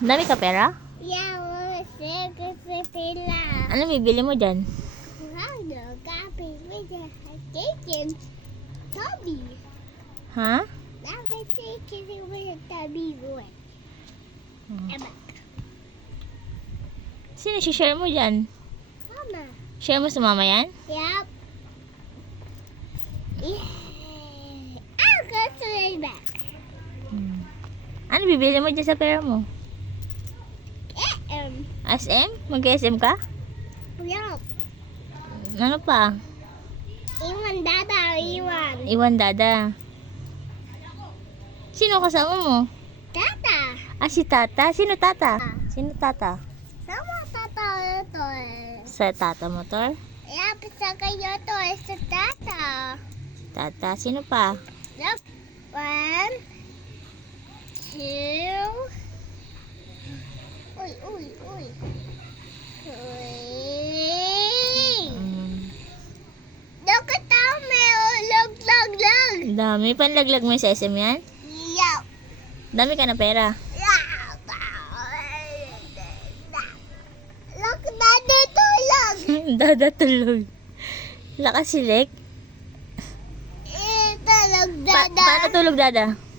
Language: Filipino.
Dami ka pera? Yeah, pila. Ano bibili mo dyan? Ano, kape, chicken, tabi. Ha? Dapat chicken with tabi boy. Aba, Sino share mo dyan? mama. Share mo sa mama yan? Yep. Yeah. I'll go to the back. Ano bibili mo dyan sa pera mo? SM? Mag-SM ka? Yup. Ano pa? Iwan dada, iwan. Iwan dada. Sino kasama mo? Tata. Ah, si tata. Sino tata? Sino tata? Sama tata ito eh. Sa tata motor? Yup, sa kayo to eh, sa tata. Tata. Sino pa? Yup. 1, 2. Uy, uy, uy. Uy. Dapat tao may ulog, lag, lag. Dami. Panlaglag mo sa SM yan? Yup. Dami ka na pera. Look, dada tulog. Dada tulog. Lakas silik. Tulog, dada. Paano tulog dada?